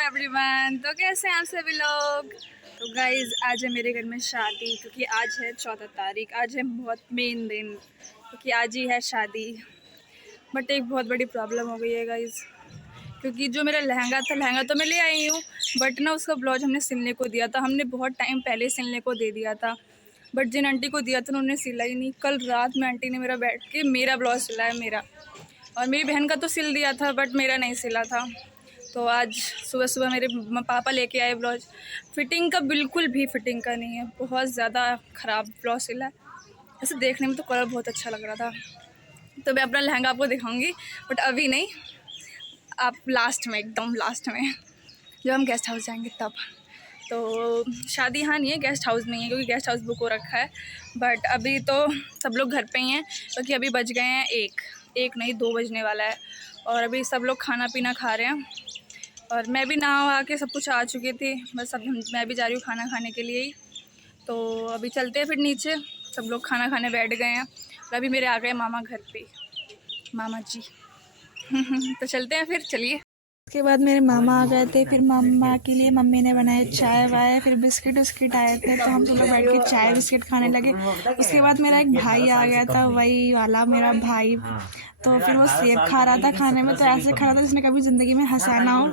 Everyone, तो कैसे हैं आप सभी लोग। तो गाइज़ आज है मेरे घर में शादी, क्योंकि आज है 14 तारीख। आज है बहुत मेन दिन, क्योंकि आज ही है शादी। बट एक बहुत बड़ी प्रॉब्लम हो गई है गाइज़, क्योंकि जो मेरा लहंगा तो मैं ले आई हूँ, बट ना उसका ब्लाउज हमने सिलने को दिया था। हमने बहुत टाइम पहले सिलने को दे दिया था, बट जिन आंटी को दिया था उन्होंने सिला ही नहीं। कल रात में आंटी ने मेरा बैठ के मेरा ब्लाउज सिलाया, मेरा और मेरी बहन का तो सिल दिया था, बट मेरा नहीं सिला था। तो आज सुबह सुबह मेरे पापा लेके आए ब्लाउज। फिटिंग का बिल्कुल भी फिटिंग का नहीं है, बहुत ज़्यादा ख़राब ब्लाउज सिला है। ऐसे देखने में तो कलर बहुत अच्छा लग रहा था। तो मैं अपना लहंगा आपको दिखाऊंगी, बट अभी नहीं, आप लास्ट में, एकदम लास्ट में, जब हम गेस्ट हाउस जाएंगे तब। तो शादी यहाँ नहीं है, गेस्ट हाउस में ही है, क्योंकि गेस्ट हाउस बुक हो रखा है। बट अभी तो सब लोग घर पे ही हैं, क्योंकि अभी बज गए हैं एक नहीं 2 बजने वाला है। और अभी सब लोग खाना पीना खा रहे हैं, और मैं भी नहा के सब कुछ आ चुकी थी। बस अब मैं भी जा रही हूँ खाना खाने के लिए ही। तो अभी चलते हैं फिर नीचे, सब लोग खाना खाने बैठ गए हैं। और अभी मेरे आ गए मामा घर पे, मामा जी। तो चलते हैं फिर, चलिए। उसके बाद मेरे मामा आ गए थे, फिर मामा के लिए मम्मी ने बनाए चाय वाय, फिर बिस्किट उस्किट आए थे, तो हम सब लोग बैठ के चाय बिस्किट खाने लगे। उसके बाद मेरा एक भाई आ गया था, वही वाला मेरा भाई। तो फिर वो सेब खा रहा था खाने में, तो ऐसे खा रहा था जिसने कभी ज़िंदगी में हंसा ना हो।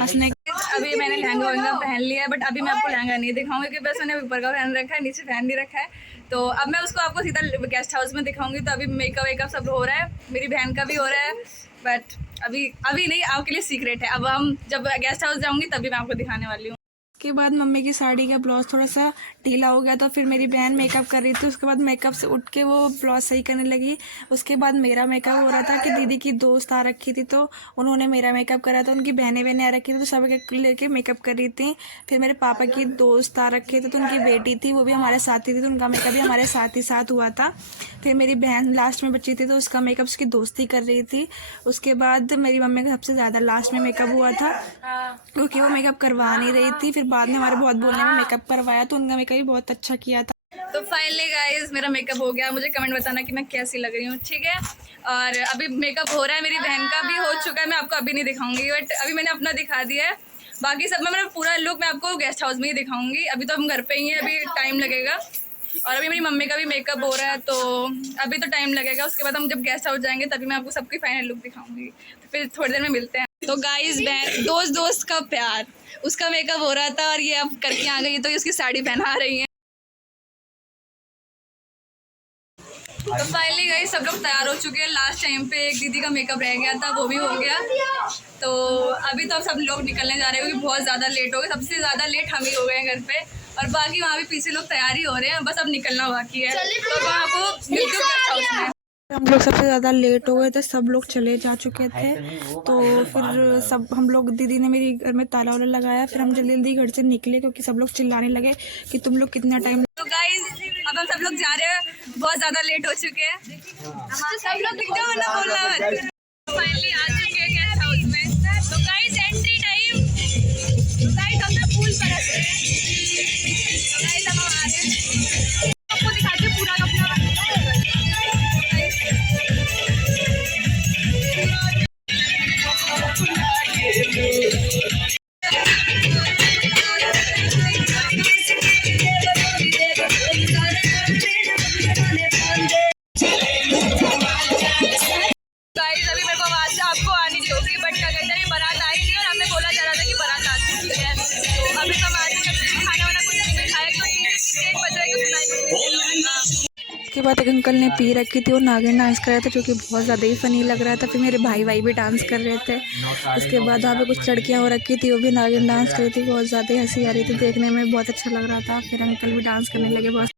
हंसने अभी मैंने लहंगा वहंगा पहन लिया है, बट अभी मैं आपको लहंगा नहीं दिखाऊंगी, क्योंकि बस मैंने ऊपर का पहन रखा है, नीचे पहन नहीं रखा है। तो अब मैं उसको आपको सीधा गेस्ट हाउस में दिखाऊंगी। तो अभी मेकअप वेकअप सब हो रहा है, मेरी बहन का भी हो रहा है, बट अभी नहीं, आपके लिए सीक्रेट है। अब हम जब गेस्ट हाउस जाऊंगी तभी मैं आपको दिखाने वाली हूँ। उसके बाद मम्मी की साड़ी का ब्लाउज थोड़ा सा ढीला हो गया था, फिर मेरी बहन मेकअप कर रही थी। उसके बाद मेकअप से उठ के वो ब्लाउज सही करने लगी। उसके बाद मेरा मेकअप हो रहा था कि दीदी की दोस्त आ रखी थी, तो उन्होंने मेरा मेकअप करा था। उनकी बहनें आ रखी थी, तो सब लेके मेकअप कर रही थी। फिर मेरे पापा की दोस्त आ रखे थे, तो उनकी बेटी थी, वो भी हमारे साथ ही थी, तो उनका मेकअप भी हमारे साथ ही साथ हुआ था। फिर मेरी बहन लास्ट में बची थी, तो उसका मेकअप उसकी दोस्ती कर रही थी। उसके बाद मेरी मम्मी का सबसे ज़्यादा लास्ट में मेकअप हुआ था, क्योंकि वो मेकअप करवा नहीं रही थी। फिर बाद में हमारे बहुत बोलने में मेकअप करवाया, तो उनका मेकअप भी बहुत अच्छा किया था। तो फाइनली गाइस मेरा मेकअप हो गया। मुझे कमेंट बताना कि मैं कैसी लग रही हूँ, ठीक है। और अभी मेकअप हो रहा है, मेरी बहन का भी हो चुका है, मैं आपको अभी नहीं दिखाऊंगी, बट अभी मैंने अपना दिखा दिया है। बाकी सब में मेरा पूरा लुक मैं आपको गेस्ट हाउस में ही दिखाऊंगी। अभी तो हम घर पे ही हैं, अभी टाइम लगेगा। और अभी मेरी मम्मी का भी मेकअप हो रहा है, तो अभी तो टाइम लगेगा। उसके बाद हम जब गेस्ट हाउस जाएंगे तभी मैं आपको सबकी फाइनल लुक दिखाऊंगी। तो फिर थोड़ी देर में मिलते हैं। तो गाइस दोस्त का प्यार, उसका मेकअप हो रहा था और ये अब करके आ गई, तो ये उसकी साड़ी पहना रही है। तो फाइनली गाइस सब लोग तैयार हो चुके हैं। लास्ट टाइम पे एक दीदी का मेकअप रह गया था, वो भी हो गया। तो अभी तो सब लोग निकलने जा रहे हैं, क्योंकि बहुत ज़्यादा लेट हो गए। सबसे ज़्यादा लेट हम ही हो गए हैं घर पे, और बाकी वहाँ भी पीछे लोग तैयारी हो रहे हैं, बस अब निकलना बाकी है। तो वहाँ को मिलते हैं गेस्ट हाउस में। हम लोग सबसे ज़्यादा लेट हो गए थे, सब लोग चले जा चुके थे। तो फिर सब हम लोग, दीदी ने मेरी घर में ताला वाला लगाया, फिर हम जल्दी जल्दी घर से निकले, क्योंकि सब लोग चिल्लाने लगे कि तुम लोग कितना टाइम। तो गाइस अब हम सब लोग जा रहे हैं, बहुत ज़्यादा लेट हो चुके हैं। सब लोग फाइनली आ चुके हैं गेस्ट हाउस में। तो गाइस एंट्री टाइम, तो गाइस हम लोग फूल बरस रहे हैं। तो गाइस हम आ रहे हैं, आपको दिखाते हैं पूरा अपना। उसके बाद एक अंकल ने पी रखी थी, वो नागिन डांस कर रहे थे, जो कि बहुत ज़्यादा ही फ़नी लग रहा था। फिर मेरे भाई भी डांस कर रहे थे। उसके बाद वहाँ पे कुछ लड़कियाँ हो रखी थी, वो भी नागिन डांस कर रही थी। बहुत ज़्यादा ही हंसी आ रही थी, देखने में बहुत अच्छा लग रहा था। फिर अंकल भी डांस करने लगे बहुत।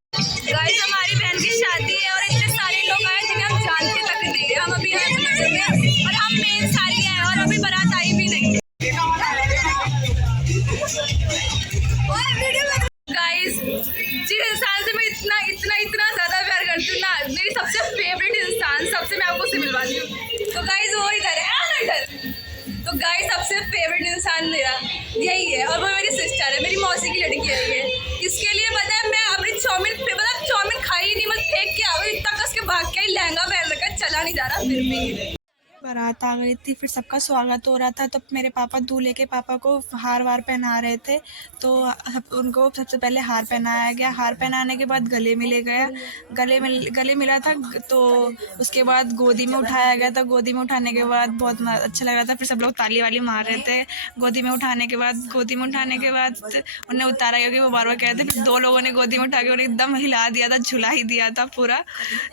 गाइस हमारी बहन की शादी है, और इतने सारे लोग आए जिन्हें हम जानते तक नहीं है। हम अभी यहाँ से और हम मेन सारी हैं, और अभी बारात आई भी नहीं। गाइस जिस इंसान से मैं इतना इतना इतना ज़्यादा प्यार करती हूँ ना, मेरी सबसे फेवरेट इंसान, सबसे मैं आपको उससे मिलवाती हूँ। तो गाइस वो इधर है, इधर। तो गाइस सबसे फेवरेट इंसान मेरा यही है, और वो मेरी सिस्टर है, मेरी मौसी की लड़की है ये। इसके लिए पता है मैं अपनी चाउमीन खाई नहीं, मैं फेंक के आ गई। इतना कस के भाग के लहंगा पहन रखा, चला नहीं जा रहा फिर भी। बारात आ गई थी, फिर सबका स्वागत हो रहा था। तो मेरे पापा दूल्हे के पापा को हार वार पहना रहे थे, तो उनको सबसे पहले हार पहनाया गया। हार पहनाने के बाद गले मिले गया, गले मिला था। तो उसके बाद गोदी में उठाया गया था। गोदी में उठाने के बाद बहुत अच्छा लग रहा था। फिर सब लोग ताली वाली मार रहे थे। गोदी में उठाने के बाद उन्हें उतारा, क्योंकि वो बार बार कह रहे थे। फिर 2 लोगों ने गोदी में उठा के उन्हें एकदम हिला दिया था, झुला ही दिया था पूरा।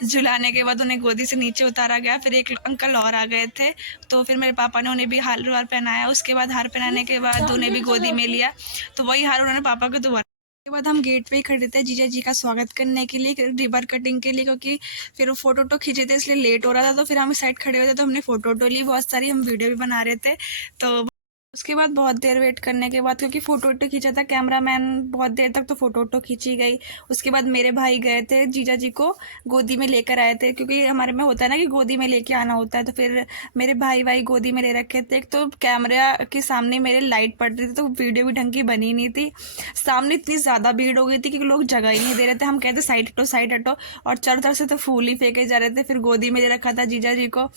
झुलाने के बाद उन्हें गोदी से नीचे उतारा गया। फिर एक अंकल और आ गए थे, तो फिर मेरे पापा ने उन्हें भी हार वार पहनाया। उसके बाद हार पहनाने के बाद उन्हें भी गोदी में लिया, तो वही हार उन्होंने पापा को दोबारा। उसके बाद हम गेट पे ही खड़े थे जीजा जी का स्वागत करने के लिए, रिबन कटिंग के लिए, क्योंकि फिर वो फोटो खींचे थे इसलिए लेट हो रहा था। तो फिर हम साइड खड़े हुए थे, तो हमने फोटो ली बहुत सारी, हम वीडियो भी बना रहे थे। तो उसके बाद बहुत देर वेट करने के बाद, क्योंकि फ़ोटो खींचा था कैमरामैन बहुत देर तक, तो फ़ोटो खींची गई। उसके बाद मेरे भाई गए थे, जीजा जी को गोदी में लेकर आए थे, क्योंकि हमारे में होता है ना कि गोदी में लेके आना होता है। तो फिर मेरे भाई गोदी में ले रखे थे। एक तो कैमरा के सामने मेरे लाइट पड़ रही थी, तो वीडियो भी ढंग की बनी नहीं थी। सामने इतनी ज़्यादा भीड़ हो गई थी कि लोग जगह ही नहीं दे रहे थे। हम कहते साइड हटो, और चारों तरफ से तो फूल ही फेंके जा रहे थे। फिर गोदी में ले रखा था जीजा जी को,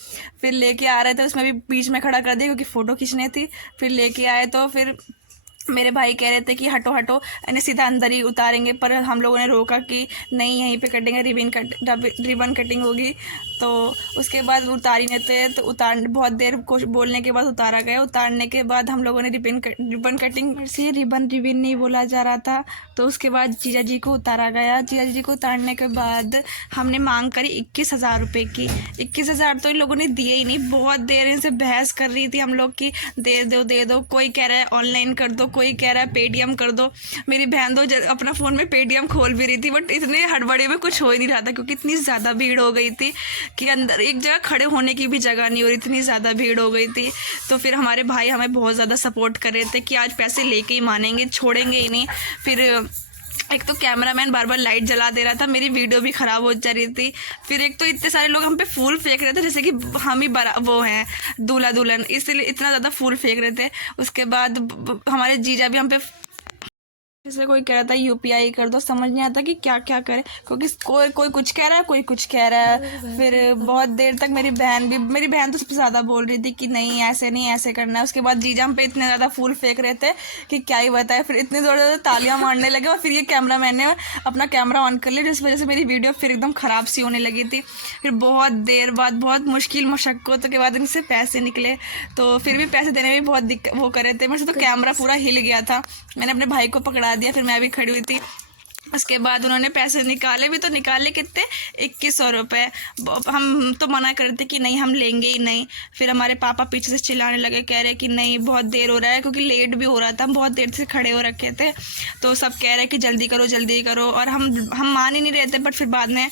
फिर लेके आ रहे थे, उसमें भी बीच में खड़ा कर दिया क्योंकि फ़ोटो खींचनी थी। फिर लेके आए, तो फिर मेरे भाई कह रहे थे कि हटो इन्हें सीधा अंदर ही उतारेंगे, पर हम लोगों ने रोका कि नहीं, यहीं पे कटेंगे, रिबन कटिंग होगी। तो उसके बाद उतार ही नहीं थे, तो बहुत देर कुछ बोलने के बाद उतारा गया। उतारने के बाद हम लोगों ने रिबन कटिंग से रिबन नहीं बोला जा रहा था। तो उसके बाद जीजा जी को उतारा गया। जीजा जी को उतारने के बाद हमने मांग करी 21,000 रुपये की। 21,000 तो इन लोगों ने दिए ही नहीं। बहुत देर इनसे बहस कर रही थी हम लोग की, दे दो। कोई कह रहा है ऑनलाइन कर दो, कोई कह रहा है पेटीएम कर दो। मेरी बहन तो अपना फ़ोन में पेटीएम खोल भी रही थी, बट इतने हड़बड़ी में कुछ हो ही नहीं रहा था, क्योंकि इतनी ज़्यादा भीड़ हो गई थी कि अंदर एक जगह खड़े होने की भी जगह नहीं हो रही, इतनी ज़्यादा भीड़ हो गई थी। तो फिर हमारे भाई हमें बहुत ज़्यादा सपोर्ट कर रहे थे कि आज पैसे लेके ही मानेंगे, छोड़ेंगे ही नहीं। फिर एक तो कैमरामैन बार बार लाइट जला दे रहा था, मेरी वीडियो भी ख़राब हो जा रही थी। फिर एक तो इतने सारे लोग हम पे फूल फेंक रहे थे, जैसे कि हम ही वो हैं दूल्हा दुल्हन, इसलिए इतना ज़्यादा फूल फेंक रहे थे। उसके बाद हमारे जीजा भी हम पे, जैसे कोई कह रहा था यूपीआई कर दो, समझ नहीं आता कि क्या क्या करे, क्योंकि कोई कुछ कह रहा है, कोई कुछ कह रहा है। फिर बहुत देर तक मेरी बहन तो सबसे ज़्यादा बोल रही थी कि नहीं ऐसे करना है। उसके बाद जीजा हम पे इतने ज़्यादा फूल फेंक रहे थे कि क्या ही बताए। फिर इतने ज़्यादा तालियां मारने लगे, और फिर ये कैमरामैन ने अपना कैमरा ऑन कर लिया, जिस वजह से मेरी वीडियो फिर एकदम ख़राब सी होने लगी थी। फिर बहुत देर बाद, बहुत मुश्किल मशक्क़तों के बाद इनसे पैसे निकले। तो फिर भी पैसे देने में बहुत दिक्कत वो कर रहे थे। मेरे से तो कैमरा पूरा हिल गया था, मैंने अपने भाई को पकड़ा दिया, फिर मैं भी खड़ी हुई थी। उसके बाद उन्होंने पैसे निकाले भी, तो निकाले कितने, 2100 रुपये। हम तो मना कर रहे थे कि नहीं, हम लेंगे ही नहीं। फिर हमारे पापा पीछे से चिल्लाने लगे, कह रहे कि नहीं बहुत देर हो रहा है, क्योंकि लेट भी हो रहा था, हम बहुत देर से खड़े हो रखे थे। तो सब कह रहे कि जल्दी करो। और हम मान ही नहीं रहे थे। बट फिर बाद में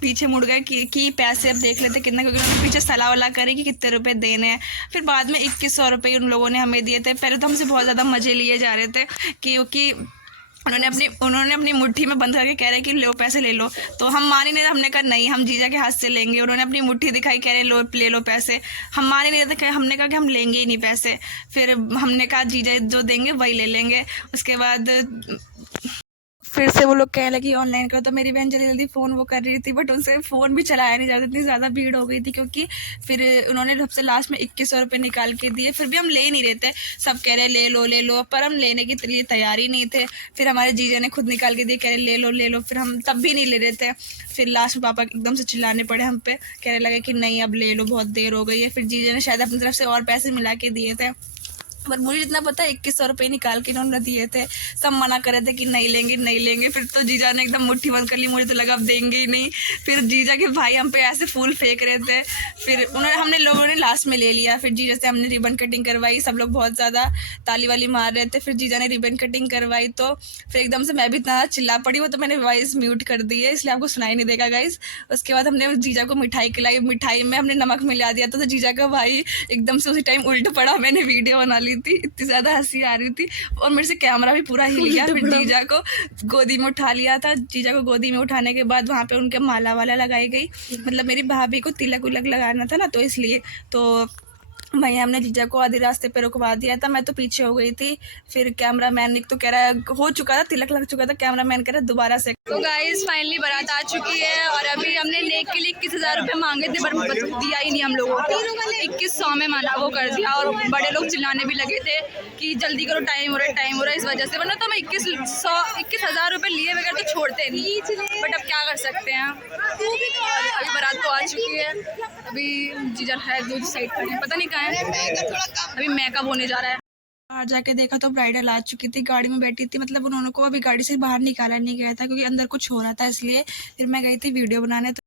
पीछे मुड़ गए कि पैसे अब देख लेते कितना, क्योंकि उन्होंने पीछे सलाह वला करी कि कितने रुपए देने हैं। फिर बाद में 2100 रुपये उन लोगों ने हमें दिए थे। पहले तो हमसे बहुत ज़्यादा मज़े लिए जा रहे थे, क्योंकि उन्होंने अपनी मुट्ठी में बंद करके कह रहे कि लो पैसे ले लो। तो हम मान ही नहीं रहे, हमने कहा नहीं, हम जीजा के हाथ से लेंगे। उन्होंने अपनी मुट्ठी दिखाई, कह रहे ले लो पैसे। हम मान ही नहीं रहे थे, हमने कहा कि हम लेंगे ही नहीं पैसे। फिर हमने कहा जीजा जो देंगे वही ले लेंगे। उसके बाद फिर से वो लोग कहने लगी ऑनलाइन करो, तो मेरी बहन जल्दी फ़ोन वो कर रही थी, बट उनसे फ़ोन भी चलाया नहीं जाता, इतनी ज़्यादा भीड़ हो गई थी। क्योंकि फिर उन्होंने सबसे लास्ट में 2100 रुपये निकाल के दिए। फिर भी हम ले नहीं रहे थे, सब कह रहे ले लो, पर हम लेने के लिए तैयार ही नहीं थे। फिर हमारे जीजा ने खुद निकाल के दिए, कह रहे ले लो। फिर हम तब भी नहीं ले रहे थे। फिर लास्ट में पापा एकदम से चिल्लाने पड़े हम पे, कहने लगे कि नहीं अब ले लो, बहुत देर हो गई है। फिर जीजा ने शायद अपनी तरफ से और पैसे मिला के दिए थे, पर मुझे जितना पता है 2100 रुपये निकाल के इन्होंने दिए थे। सब मना कर रहे थे कि नहीं लेंगे। फिर तो जीजा ने एकदम मुट्ठी बंद कर ली, मुझे तो लगा अब देंगे ही नहीं। फिर जीजा के भाई हम पे ऐसे फूल फेंक रहे थे। फिर हमने लोगों ने लास्ट में ले लिया। फिर जीजा से हमने रिबन कटिंग करवाई, सब लोग बहुत ज़्यादा ताली वाली मार रहे थे। फिर जीजा ने रिबन कटिंग करवाई, तो फिर एकदम से मैं भी इतना चिल्ला पड़ी, वो तो मैंने वॉइस म्यूट कर दी है, इसलिए आपको सुनाई नहीं देगा गाइस। उसके बाद हमने जीजा को मिठाई खिलाई, मिठाई में हमने नमक मिला दिया था, तो जीजा का भाई एकदम से उसी टाइम उल्ट पड़ा। मैंने वीडियो बना ली थी, इतनी ज़्यादा हंसी आ रही थी, और मेरे से कैमरा भी पूरा हिल गया। फिर जीजा को गोदी में उठा लिया था। जीजा को गोदी में उठाने के बाद वहाँ पे उनके माला वाला लगाई गई, मतलब मेरी भाभी को तिलक उलक लगाना था ना, तो इसलिए। तो वहीं हमने जीजा को आधे रास्ते पे रुकवा दिया था, मैं तो पीछे हो गई थी। फिर कैमरामैन तो कह रहा है हो चुका था, तिलक लग चुका था, कैमरामैन कह रहा है दोबारा से। तो गाइस फाइनली बारात आ चुकी है और अभी हमने नेक के लिए 21,000 रुपये मांगे थे पर दिया ही नहीं हम लोगों को। 2100 में माना वो कर दिया और बड़े लोग चिल्लाने भी लगे थे कि जल्दी करो, टाइम हो रहा है, टाइम हो रहा है, इस वजह से। वरना तो हम 21,000 रुपये लिए बगैर तो छोड़ते नहीं, बट अब क्या कर सकते हैं। और अभी बारात तो आ चुकी है, अभी जीजा है दूसरी साइड खड़े हैं, पता नहीं कहाँ है, अभी मेकअप होने जा रहा है। बाहर जाके देखा तो ब्राइडल आ चुकी थी, गाड़ी में बैठी थी, मतलब उन्होंने को अभी गाड़ी से बाहर निकाला नहीं गया था क्योंकि अंदर कुछ हो रहा था, इसलिए फिर मैं गई थी वीडियो बनाने। तो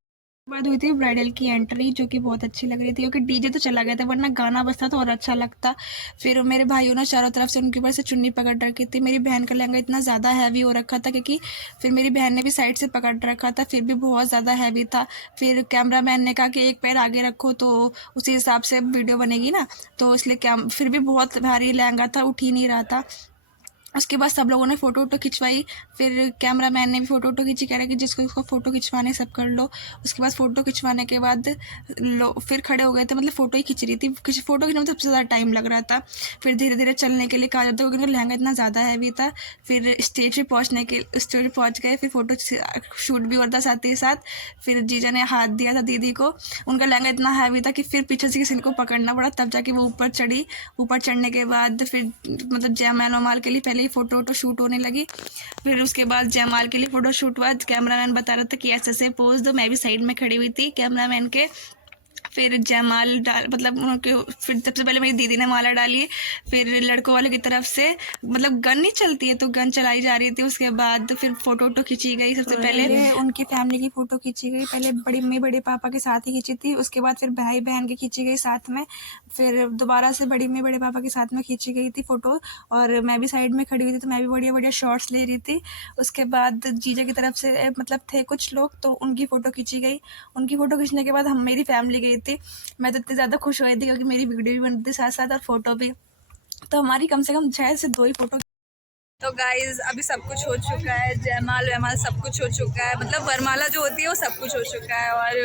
बाद हुई थी ब्राइडल की एंट्री, जो कि बहुत अच्छी लग रही थी क्योंकि डीजे तो चला गया था, वरना गाना बजता तो और अच्छा लगता। फिर मेरे भाइयों ने चारों तरफ से उनके ऊपर से चुन्नी पकड़ रखी थी। मेरी बहन का लहंगा इतना ज़्यादा हैवी हो रखा था क्योंकि फिर मेरी बहन ने भी साइड से पकड़ रखा था, फिर भी बहुत ज़्यादा हैवी था। फिर कैमरामैन ने कहा कि एक पैर आगे रखो तो उसी हिसाब से वीडियो बनेगी ना, तो इसलिए फिर भी बहुत भारी लहंगा था, उठ ही नहीं रहा था। उसके बाद सब लोगों ने फ़ोटो वोटो खिंचवाई। फिर कैमरामैन ने भी फ़ोटो वोटो खींची, कह रहा कि जिसको उसको फ़ोटो खिंचवाने सब कर लो। उसके बाद फ़ोटो खिंचवाने के बाद फिर खड़े हो गए थे, मतलब फ़ोटो ही खींच रही थी, फ़ोटो खींचने में सबसे ज़्यादा टाइम लग रहा था। फिर धीरे धीरे चलने के लिए कहा जाता है क्योंकि लहंगा इतना ज़्यादा हैवी था। फिर स्टेज पे पहुँच गए, फिर फ़ोटो शूट भी हो रहा था साथ ही साथ। फिर जीजा ने हाथ दिया था दीदी को, उनका लहंगा इतना हैवी था कि फिर पीछे से किसी को पकड़ना पड़ा, तब जाके वो ऊपर चढ़ी। ऊपर चढ़ने के बाद फिर मतलब जयमाल वमाल के लिए पहले ही फ़ोटो वोटो शूट होने लगी। फिर उसके बाद जयमाल के लिए फ़ोटो शूट हुआ। कैमरामैन बता रहा था कि ऐसे पोज दो, मैं भी साइड में खड़ी हुई थी कैमरामैन के। फिर जयमाल डाल मतलब उनके, फिर सबसे पहले मेरी दीदी ने माला डाली, फिर लड़कों वाले की तरफ से मतलब गन नहीं चलती है तो गन चलाई जा रही थी। उसके बाद फिर फ़ोटो वोटो खींची गई। सबसे पहले उनकी फैमिली की फ़ोटो खींची गई, पहले बड़ी मम्मी बड़े पापा के साथ ही खींची थी, उसके बाद फिर भाई बहन की खींची गई साथ में। फिर दोबारा से बड़ी मम्मी बड़े पापा के साथ में खींची गई थी फ़ोटो, और मैं भी साइड में खड़ी हुई थी तो मैं भी बढ़िया बढ़िया शॉट्स ले रही थी। उसके बाद जीजा की तरफ से मतलब थे कुछ लोग, तो उनकी फ़ोटो खींची गई। उनकी फ़ोटो खींचने के बाद हम मेरी फैमिली गई थी। मैं तो इतनी ज़्यादा खुश हो गई थी क्योंकि मेरी वीडियो भी बनती थी साथ साथ और फ़ोटो भी, तो हमारी कम से कम 6 से 2 ही फ़ोटो। तो गाइज अभी सब कुछ हो चुका है, जयमाल वयमाल सब कुछ हो चुका है, मतलब वरमाला जो होती है वो सब कुछ हो चुका है। और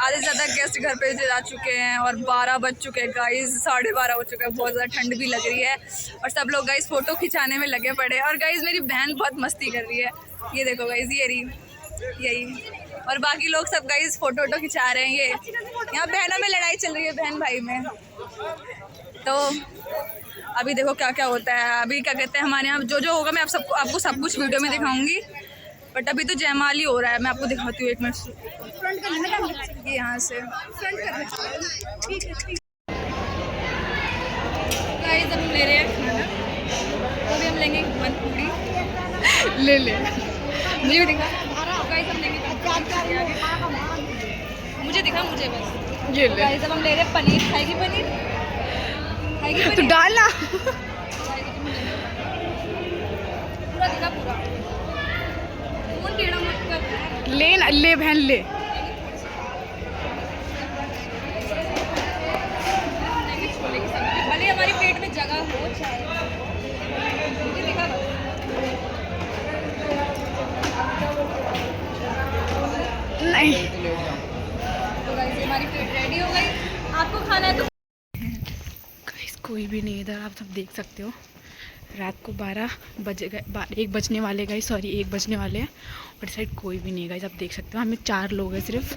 आधे से ज़्यादा गेस्ट घर पे जा चुके हैं और 12 बज चुके हैं गाइज, 12:30 हो चुका है, बहुत ज़्यादा ठंड भी लग रही है और सब लोग गाइज फ़ोटो खिंचाने में लगे पड़े। और गाइज मेरी बहन बहुत मस्ती कर रही है, ये देखो गाइज, ये रही यही, और बाकी लोग सब गाइज फ़ोटो वोटो खिंचा रहे हैं। ये यहाँ बहनों में लड़ाई चल रही है, बहन भाई में। तो अभी देखो क्या क्या होता है। अभी क्या कहते हैं हमारे यहाँ जो जो होगा मैं आपको सब कुछ वीडियो में दिखाऊंगी, बट अभी तो जयमाल ही हो रहा है। मैं आपको दिखाती हूँ, एक मिनट, ये यहाँ से ठीक है। गाइस हम ले रहे हैं खाना, तो अभी हम लेंगे 1 पूरी ले मुझे भी दिखा। गाइस हम लेंगे, मुझे दिखा, मुझे बस ये ले। गाइस अब हम ले रहे हैं पनीर, खाएगी पनीर? तो डालना पूरा दिखा, पूरा फोन टेढ़ा मत कर, ले ना, ले बहन ले। भले हमारे पेट में जगह हो चाहे, मुझे दिखा नहीं। तो गाइस हमारी प्लेट रेडी हो गई, आपको खाना है तो। कोई भी नहीं इधर, आप सब देख सकते हो। रात को 12 बजे गए, 1 बजने वाले गए, सॉरी 1 बजने वाले हैं और इस साइड कोई भी नहीं गए। आप देख सकते हो हमें 4 लोग हैं सिर्फ।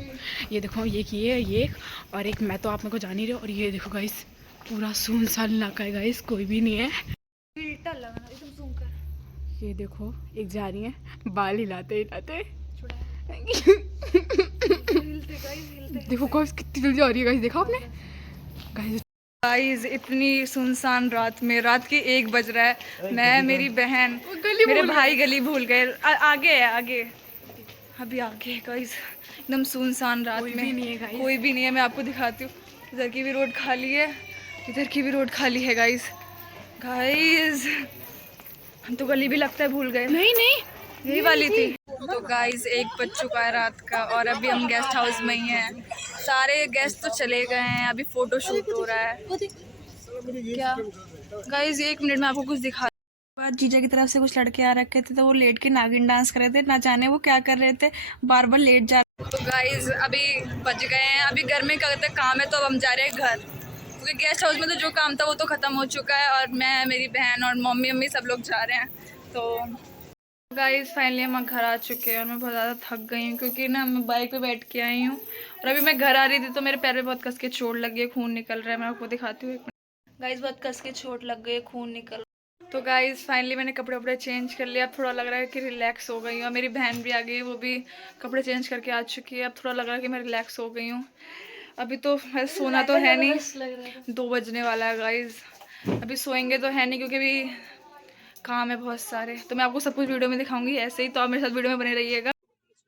ये देखो, ये और एक मैं, तो आप मेरे को जान ही रहे हो। और ये देखो गाइस, पूरा सुनसान इलाका है गाइस, कोई भी नहीं है। फिल्टर लगा एकदम सूम कर। ये देखो एक जा रही है, बाल हिलाते देखो गाइस कितनी जल्दी आ रही है गाइस, देखा आपने गाइस। गाइस इतनी सुनसान रात में, रात के 1 बज रहा है, मैं मेरी बहन मेरे भाई गली भूल गए। आगे है, आगे अभी आगे है गाइस, एकदम सुनसान रात में, कोई भी नहीं है। मैं आपको दिखाती हूँ, इधर की भी रोड खाली है, इधर की भी रोड खाली है गाइस। गाइस हम तो गली भी लगता है भूल गए, नहीं यही वाली थी। तो गाइस 1 बज चुका है रात का और अभी हम गेस्ट हाउस में ही हैं। सारे गेस्ट तो चले गए हैं, अभी फोटो शूट हो रहा है। क्या गाइस 1 मिनट में आपको कुछ दिखा। बाद जीजा की तरफ से कुछ लड़के आ रखे थे, तो वो लेट के नागिन डांस कर रहे थे, ना जाने वो क्या कर रहे थे, बार बार लेट जा। तो गाइस अभी बज गए हैं, अभी घर में क्या कहते हैं काम है, तो अब हम जा रहे हैं घर। क्योंकि गेस्ट हाउस में तो जो काम था वो तो ख़त्म हो चुका है और मैं, मेरी बहन और मम्मी सब लोग जा रहे हैं। तो गाइस फाइनली हम घर आ चुके हैं और मैं बहुत ज़्यादा थक गई हूँ क्योंकि ना मैं बाइक पे बैठ के आई हूँ और अभी मैं घर आ रही थी तो मेरे पैर में बहुत कस के चोट लगी है, खून निकल रहा है। मैं आपको दिखाती हूँ। गाइस बहुत कस के चोट लग गई है, खून निकल। तो गाइस फाइनली मैंने कपड़े वपड़े चेंज कर लिया। अब थोड़ा लग रहा है कि रिलैक्स हो गई हूँ। और मेरी बहन भी आ गई है, वो भी कपड़े चेंज करके आ चुकी है। अब थोड़ा लग रहा है कि मैं रिलैक्स हो गई हूँ। अभी तो सोना तो है नहीं, 2 बजने वाला है गाइस। अभी सोएंगे तो है नहीं क्योंकि अभी काम है बहुत सारे। तो मैं आपको सब कुछ वीडियो में दिखाऊंगी ऐसे ही, तो आप मेरे साथ वीडियो में बने रहिएगा।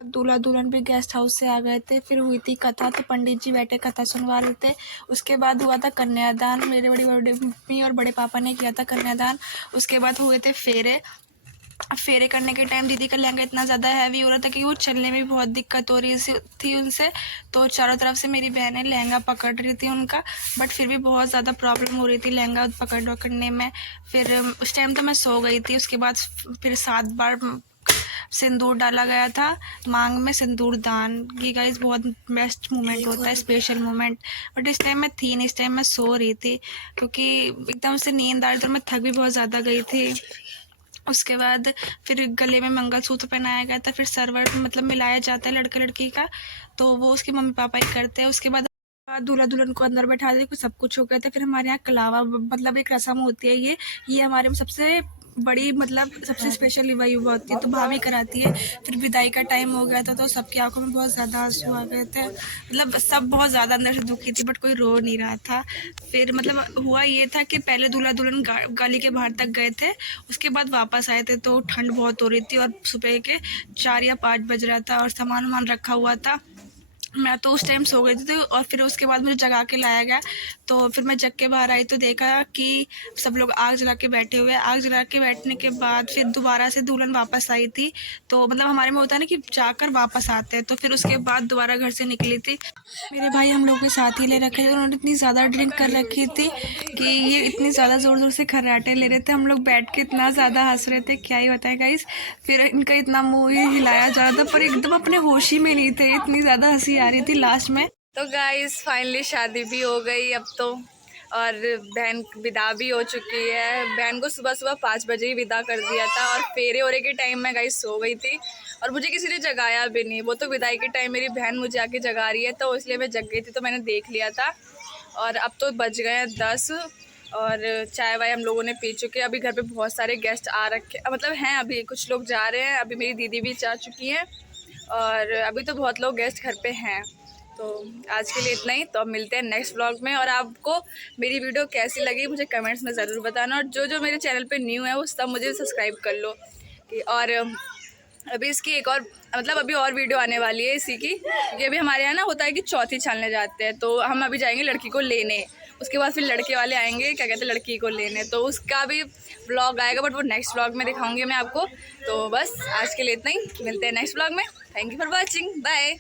दूल्हा दुल्हन भी गेस्ट हाउस से आ गए थे। फिर हुई थी कथा, तो पंडित जी बैठे कथा सुनवा रहे थे। उसके बाद हुआ था कन्यादान। मेरे बड़े मम्मी और बड़े पापा ने किया था कन्यादान। उसके बाद हुए थे फेरे। फेरे करने के टाइम दीदी का लहंगा इतना ज़्यादा हैवी हो रहा था कि वो चलने में भी बहुत दिक्कत हो रही थी उनसे। तो चारों तरफ से मेरी बहनें लहंगा पकड़ रही थी उनका, बट फिर भी बहुत ज़्यादा प्रॉब्लम हो रही थी लहंगा पकड़ने में। फिर उस टाइम तो मैं सो गई थी। उसके बाद फिर 7 बार सिंदूर डाला गया था मांग में। सिंदूर दान की गाइस बहुत बेस्ट मोमेंट होता है, स्पेशल मोमेंट। बट इस टाइम मैं थी नहीं, इस टाइम मैं सो रही थी क्योंकि एकदम से नींद आ रही थी और मैं थक भी बहुत ज़्यादा गई थी। उसके बाद फिर गले में मंगलसूत्र पहनाया गया था। फिर सरवर मतलब मिलाया जाता है लड़के लड़की का, तो वो उसके मम्मी पापा ही करते हैं। उसके बाद दूल्हा दुल्हन को अंदर बैठा दे, सब कुछ हो गया था। फिर हमारे यहाँ कलावा मतलब एक रस्म होती है, ये हमारे में सबसे बड़ी मतलब सबसे स्पेशल वही हुआ होती है, तो भाभी कराती है। फिर विदाई का टाइम हो गया था तो सबकी आंखों में बहुत ज़्यादा आंसू आ गए थे। मतलब सब बहुत ज़्यादा अंदर से दुखी थी, बट कोई रो नहीं रहा था। फिर मतलब हुआ ये था कि पहले दूल्हा दुल्हन गली के बाहर तक गए थे, उसके बाद वापस आए थे। तो ठंड बहुत हो रही थी और सुबह के 4 या 5 बज रहा था और सामान वामान रखा हुआ था। मैं तो उस टाइम सो गई थी। और फिर उसके बाद मुझे जगा के लाया गया। तो फिर मैं जग के बाहर आई तो देखा कि सब लोग आग जला के बैठे हुए। आग जला के बैठने के बाद फिर दोबारा से दुल्हन वापस आई थी। तो मतलब हमारे में होता है ना कि जाकर वापस आते हैं, तो फिर उसके बाद दोबारा घर से निकली थी। मेरे भाई हम लोग के साथ ही ले रखे थे। उन्होंने इतनी ज़्यादा ड्रिंक कर रखी थी कि ये इतनी ज़्यादा ज़ोर ज़ोर से खर्राटे ले रहे थे। हम लोग बैठ के इतना ज़्यादा हंस रहे थे, क्या ही बताएं गाइस। फिर इनका इतना मुँह ही हिलाया जा रहा था पर एकदम अपने होश ही में नहीं थे, इतनी ज़्यादा हंसी आ रही थी लास्ट में। तो गाइस फाइनली शादी भी हो गई अब तो, और बहन विदा भी हो चुकी है। बहन को सुबह सुबह 5 बजे ही विदा कर दिया था और फेरे ओरे के टाइम में गाइस सो गई थी और मुझे किसी ने जगाया भी नहीं। वो तो विदाई के टाइम मेरी बहन मुझे आके जगा रही है, तो इसलिए मैं जग गई थी, तो मैंने देख लिया था। और अब तो बज गए हैं 10 और चाय वाय हम लोगों ने पी चुके हैं। अभी घर पे बहुत सारे गेस्ट आ रखे मतलब हैं, अभी कुछ लोग जा रहे हैं। अभी मेरी दीदी भी जा चुकी हैं और अभी तो बहुत लोग गेस्ट घर पे हैं। तो आज के लिए इतना ही। तो अब मिलते हैं नेक्स्ट व्लॉग में। और आपको मेरी वीडियो कैसी लगी मुझे कमेंट्स में ज़रूर बताना। और जो मेरे चैनल पे न्यू है वो सब मुझे सब्सक्राइब कर लो। और अभी इसकी एक और मतलब अभी और वीडियो आने वाली है इसी की, क्योंकि अभी हमारे यहाँ ना होता है कि चौथी छानने जाते हैं। तो हम अभी जाएंगे लड़की को लेने, उसके बाद फिर लड़के वाले आएंगे क्या कहते हैं लड़की को लेने। तो उसका भी व्लॉग आएगा, बट वो नेक्स्ट व्लॉग में दिखाऊंगी मैं आपको। तो बस आज के लिए इतना ही, मिलते हैं नेक्स्ट व्लॉग में। Thank you for watching, bye.